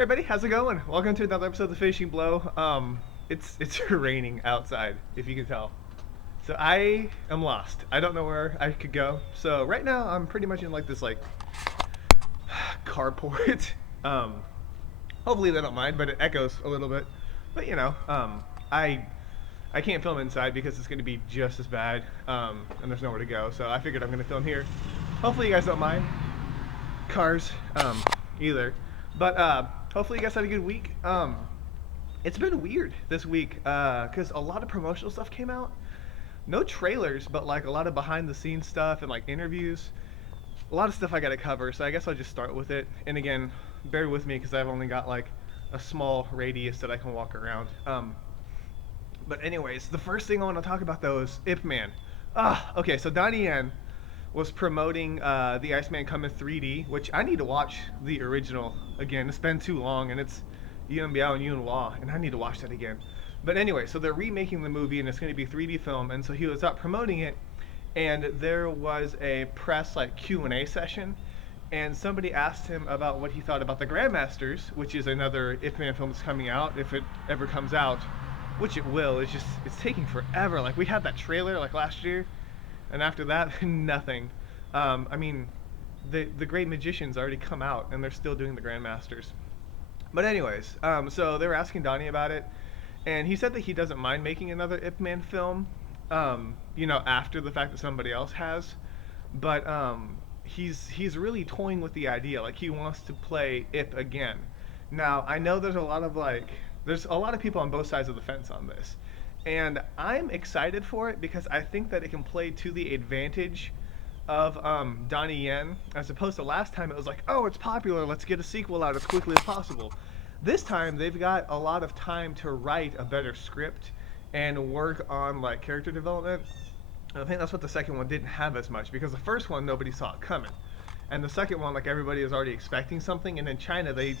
Hey everybody, how's it going? Welcome to another episode of the Finishing Blow. It's raining outside, if you can tell. So I am lost. I don't know where I could go. So right now I'm pretty much in like this carport. Um, Hopefully they don't mind, but it echoes a little bit. But I I can't film inside because it's going to be just as bad. And there's nowhere to go. So I figured I'm going to film here. Hopefully you guys don't mind cars either. But hopefully you guys had a good week. It's been weird this week because a lot of promotional stuff came out. No trailers, but like a lot of behind the scenes stuff and like interviews. A lot of stuff I got to cover, so I guess I'll just start with it. And again, bear with me because I've only got like a small radius that I can walk around. But anyways, the first thing I want to talk about though is Ip Man. Okay, so Donnie Yen was promoting the Iceman Coming 3D, which I need to watch the original again. It's been too long, and it's Yuen Biao and Yuen Wah, and I need to watch that again. But anyway, so they're remaking the movie, and it's going to be 3D film, and so he was out promoting it, and there was a press like Q&A session, and somebody asked him about what he thought about the Grandmasters, which is another Ip Man film that's coming out, if it ever comes out, which it will. It's taking forever. Like we had that trailer like last year, and after that, nothing. I mean, the Great Magicians already come out, and they're still doing the Grandmasters. But anyways, so they were asking Donnie about it, and he said that he doesn't mind making another Ip Man film, after the fact that somebody else has, but he's really toying with the idea. Like he wants to play Ip again. Now I know there's a lot of people on both sides of the fence on this, and I'm excited for it because I think that it can play to the advantage of Donnie Yen, as opposed to last time it was like, oh, it's popular, let's get a sequel out as quickly as possible. This time they've got a lot of time to write a better script and work on like character development. And I think that's what the second one didn't have as much because the first one nobody saw it coming, and the second one like everybody is already expecting something, and in China they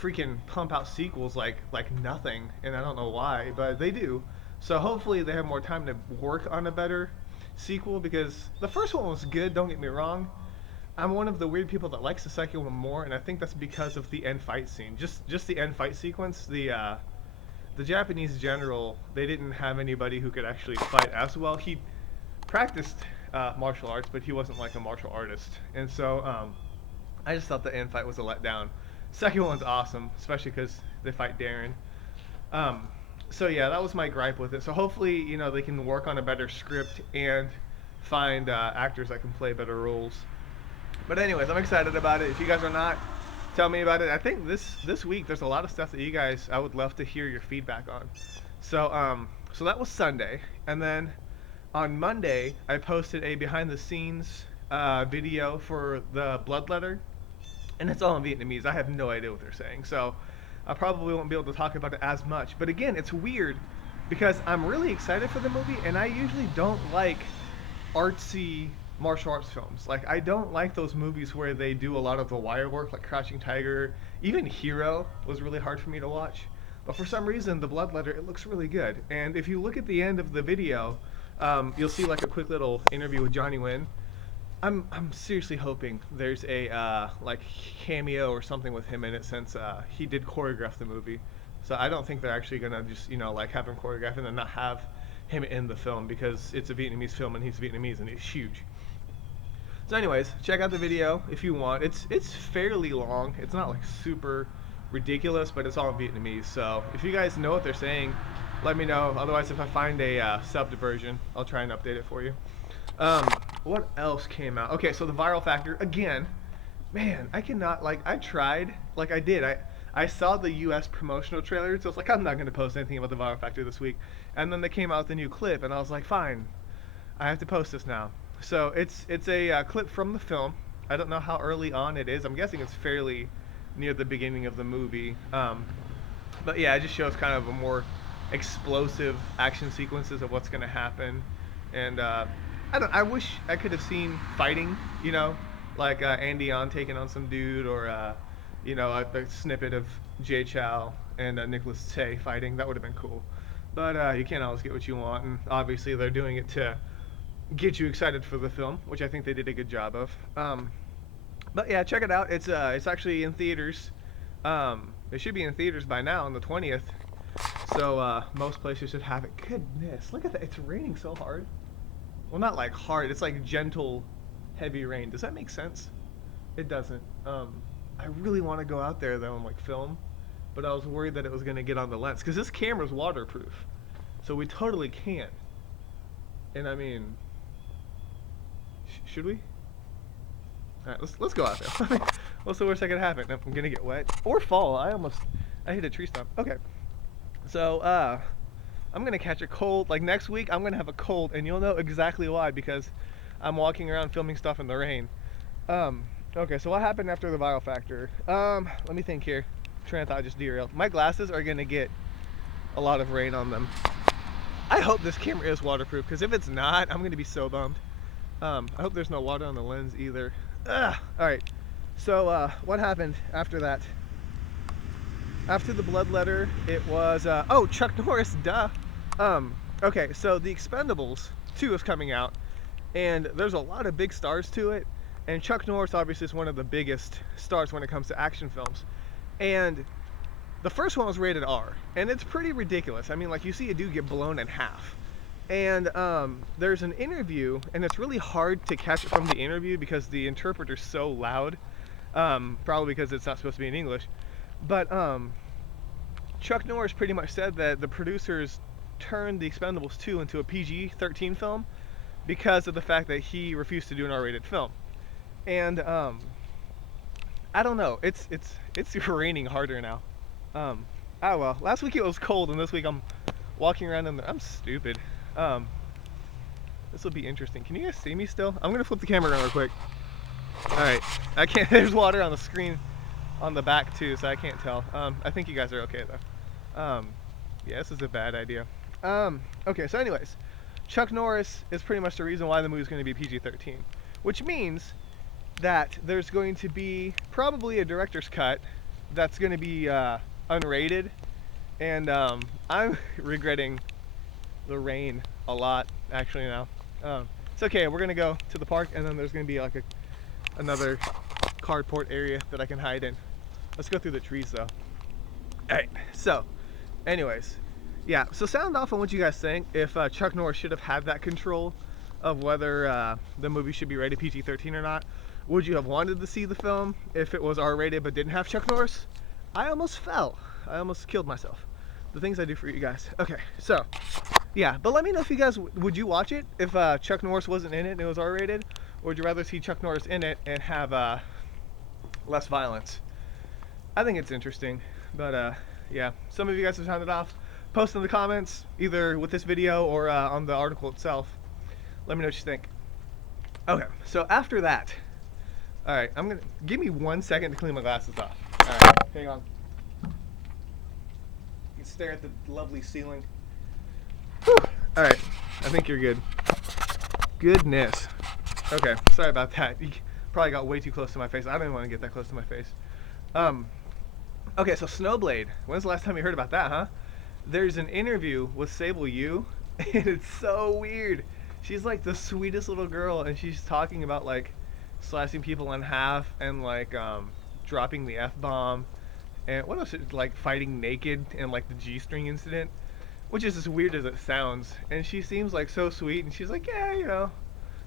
freaking pump out sequels like nothing, and I don't know why, but they do. So hopefully they have more time to work on a better sequel because the first one was good, don't get me wrong. I'm one of the weird people that likes the second one more, and I think that's because of the end fight scene. Just the end fight sequence. The Japanese general, they didn't have anybody who could actually fight as well. He practiced martial arts, but he wasn't like a martial artist, and so I just thought the end fight was a letdown. Second one's awesome, especially because they fight Darren. So yeah, that was my gripe with it. So hopefully, they can work on a better script and find actors that can play better roles. But anyways, I'm excited about it. If you guys are not, tell me about it. I think this week there's a lot of stuff that you guys I would love to hear your feedback on. So that was Sunday, and then on Monday I posted a behind the scenes video for the Bloodletter, and it's all in Vietnamese. I have no idea what they're saying, so I probably won't be able to talk about it as much. But again, it's weird because I'm really excited for the movie, and I usually don't like artsy martial arts films. Like I don't like those movies where they do a lot of the wire work, like Crouching Tiger. Even Hero was really hard for me to watch. But for some reason, the Bloodletter, it looks really good. And if you look at the end of the video, you'll see like a quick little interview with Johnny Wynn. I'm seriously hoping there's a like cameo or something with him in it, since he did choreograph the movie. So I don't think they're actually gonna just like have him choreograph and then not have him in the film, because it's a Vietnamese film and he's Vietnamese and he's huge. So anyways, check out the video if you want. It's fairly long. It's not like super ridiculous, but it's all in Vietnamese. So if you guys know what they're saying, let me know. Otherwise, if I find a subbed version, I'll try and update it for you. What else came out? Okay, so the viral factor again. Man, I cannot, I tried, I saw the U.S. promotional trailer, so I was like, I'm not gonna post anything about the viral factor this week. And then they came out with a new clip, and I was like, fine, I have to post this now. So it's a clip from the film. I don't know how early on it is. I'm guessing it's fairly near the beginning of the movie. But yeah, it just shows kind of a more explosive action sequences of what's gonna happen, and I wish I could have seen fighting, like Andy On taking on some dude, or a snippet of Jay Chow and Nicholas Tay fighting. That would have been cool. But you can't always get what you want, and obviously they're doing it to get you excited for the film, which I think they did a good job of. But yeah, check it out. It's actually in theaters. They should be in theaters by now on the 20th. So most places should have it. Goodness, look at that. It's raining so hard. Well, not like hard. It's like gentle, heavy rain. Does that make sense? It doesn't. I really want to go out there though and like film, but I was worried that it was gonna get on the lens because this camera's waterproof, so we totally can. And I mean, should we? All right, let's go out there. What's the worst that could happen? If I'm gonna get wet or fall. I hit a tree stump. Okay, so I'm gonna catch a cold. Like next week, I'm gonna have a cold, and you'll know exactly why because I'm walking around filming stuff in the rain. Okay, so what happened after the viral factor? Let me think here. Train of thought just derailed. My glasses are gonna get a lot of rain on them. I hope this camera is waterproof because if it's not, I'm gonna be so bummed. I hope there's no water on the lens either. All right. So what happened after that? After the blood letter, it was oh, Chuck Norris, duh. Okay, so The Expendables 2 is coming out, and there's a lot of big stars to it. And Chuck Norris obviously is one of the biggest stars when it comes to action films. And the first one was rated R, and it's pretty ridiculous. I mean, like you see a dude get blown in half. And there's an interview, and it's really hard to catch it from the interview because the interpreter's so loud. Probably because it's not supposed to be in English. But Chuck Norris pretty much said that the producers turned The Expendables 2 into a PG-13 film because of the fact that he refused to do an R-rated film. And I don't know. It's raining harder now. Oh well. Last week it was cold, and this week I'm walking around in the. I'm stupid. This will be interesting. Can you guys see me still? I'm gonna flip the camera around real quick. All right. I can't. There's water on the screen, on the back too, so I can't tell. I think you guys are okay though. Yeah, this is a bad idea. Okay. So anyways, Chuck Norris is pretty much the reason why the movie's going to be PG-13, which means that there's going to be probably a director's cut that's going to be unrated, and I'm regretting the rain a lot actually now. It's okay, we're going to go to the park, and then there's going to be like another carport area that I can hide in. Let's go through the trees though. Alright, so anyways, yeah, so sound off on what you guys think. If Chuck Norris should have had that control of whether the movie should be rated PG-13 or not. Would you have wanted to see the film if it was R-rated but didn't have Chuck Norris? I almost fell. I almost killed myself. The things I do for you guys. Okay, so, yeah. But let me know if you guys, would you watch it if Chuck Norris wasn't in it and it was R-rated? Or would you rather see Chuck Norris in it and have less violence? I think it's interesting. But, yeah. Some of you guys have sounded off. Post in the comments, either with this video or on the article itself. Let me know what you think. Okay, so after that, all right, give me 1 second to clean my glasses off. All right, hang on. You can stare at the lovely ceiling. Whew. All right, I think you're good. Goodness. Okay, sorry about that. You probably got way too close to my face. I don't even want to get that close to my face. Okay, so Snowblade. When's the last time you heard about that, huh? There's an interview with Sable Yu, and it's so weird. She's like the sweetest little girl, and she's talking about like slicing people in half and like dropping the F-bomb, and what else? Like fighting naked and like the G-string incident, which is as weird as it sounds. And she seems like so sweet, and she's like, yeah, you know,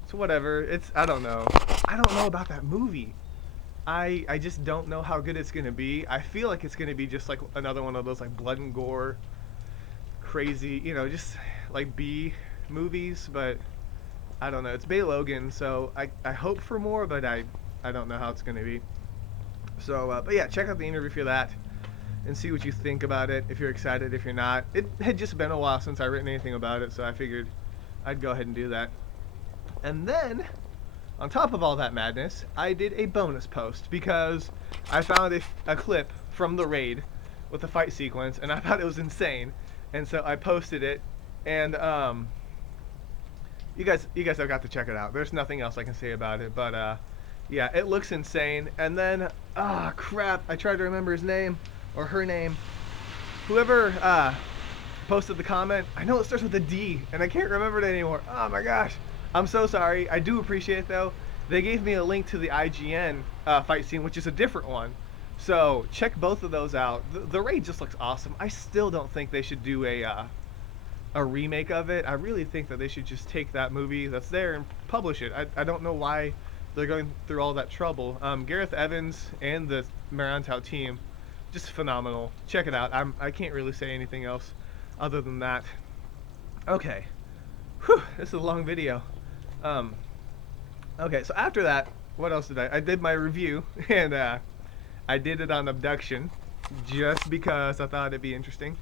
it's whatever. I don't know about that movie. I just don't know how good it's gonna be. I feel like it's gonna be just like another one of those like blood and gore, crazy, you know, just like B movies, but I don't know. It's Bay Logan, so I hope for more, but I don't know how it's going to be. So, but yeah, check out the interview for that and see what you think about it, if you're excited, if you're not. It had just been a while since I've written anything about it, so I figured I'd go ahead and do that. And then, on top of all that madness, I did a bonus post because I found a clip from the raid with the fight sequence, and I thought it was insane. And so I posted it, and you guys have got to check it out. There's nothing else I can say about it, but yeah, it looks insane. And then crap, I tried to remember his name or her name. Whoever posted the comment, I know it starts with a D, and I can't remember it anymore. Oh my gosh, I'm so sorry. I do appreciate it though. They gave me a link to the IGN fight scene, which is a different one. So check both of those out. The raid just looks awesome. I still don't think they should do a remake of it. I really think that they should just take that movie that's there and publish it. I don't know why they're going through all that trouble. Gareth Evans and the Marantau team, just phenomenal. Check it out. I can't really say anything else other than that. Okay. Whew, this is a long video. Okay, so after that, what else did I did my review, and I did it on abduction, just because I thought it'd be interesting.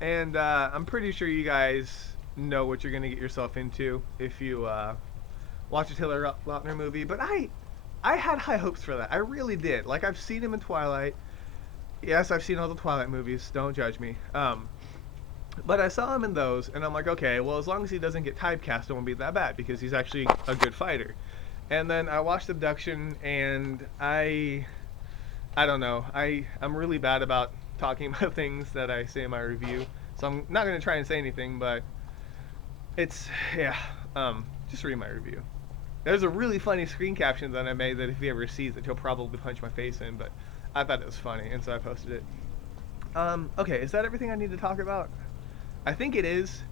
And I'm pretty sure you guys know what you're gonna get yourself into if you watch a Taylor Lautner movie. But I had high hopes for that. I really did. Like, I've seen him in Twilight. Yes, I've seen all the Twilight movies. Don't judge me. But I saw him in those, and I'm like, okay, well, as long as he doesn't get typecast, it won't be that bad because he's actually a good fighter. And then I watched Abduction, and I don't know. I'm really bad about talking about things that I say in my review, so I'm not gonna try and say anything. But it's just read my review. There's a really funny screen caption that I made that if he ever sees it, he'll probably punch my face in. But I thought it was funny, and so I posted it. Okay, is that everything I need to talk about? I think it is.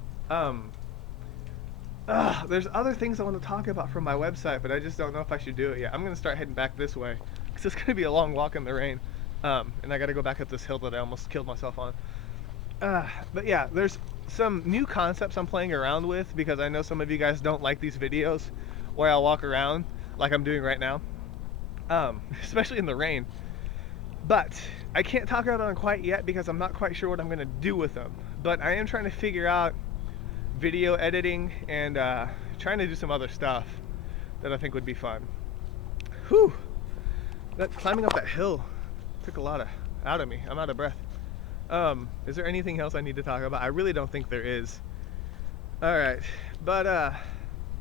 There's other things I want to talk about from my website, but I just don't know if I should do it yet. I'm going to start heading back this way, because it's going to be a long walk in the rain. And I got to go back up this hill that I almost killed myself on. But yeah, there's some new concepts I'm playing around with, because I know some of you guys don't like these videos where I'll walk around like I'm doing right now, especially in the rain. But I can't talk about them quite yet because I'm not quite sure what I'm going to do with them. But I am trying to figure out video editing and trying to do some other stuff that I think would be fun. Whew! That climbing up that hill took a lot out of me. I'm out of breath. Is there anything else I need to talk about? I really don't think there is. All right, but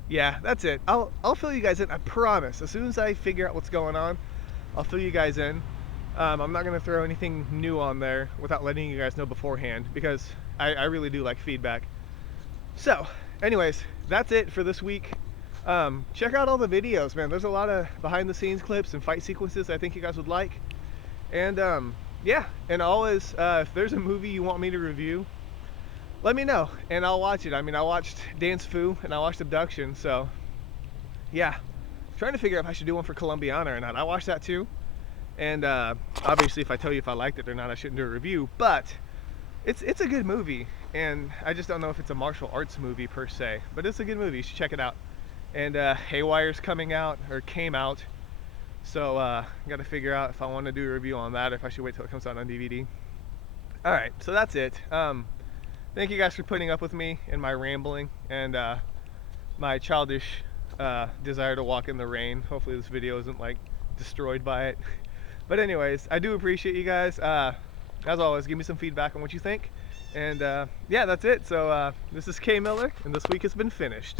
yeah, that's it. I'll fill you guys in. I promise. As soon as I figure out what's going on, I'll fill you guys in. I'm not going to throw anything new on there without letting you guys know beforehand, because I really do like feedback. So, anyways, that's it for this week. Check out all the videos, man. There's a lot of behind the scenes clips and fight sequences I think you guys would like. And yeah, and always, if there's a movie you want me to review, let me know and I'll watch it. I mean, I watched Dance Fu and I watched Abduction, so yeah. Trying to figure out if I should do one for Colombiana or not. I watched that too. And obviously, if I tell you if I liked it or not, I shouldn't do a review. But it's a good movie, and I just don't know if it's a martial arts movie per se. But it's a good movie. You should check it out. And Haywire's coming out, or came out. So got to figure out if I want to do a review on that, or if I should wait till it comes out on DVD. All right, so that's it. Thank you guys for putting up with me and my rambling and my childish desire to walk in the rain. Hopefully this video isn't like destroyed by it. But anyways, I do appreciate you guys. As always, give me some feedback on what you think. And yeah, that's it. So this is K Miller, and this week has been finished.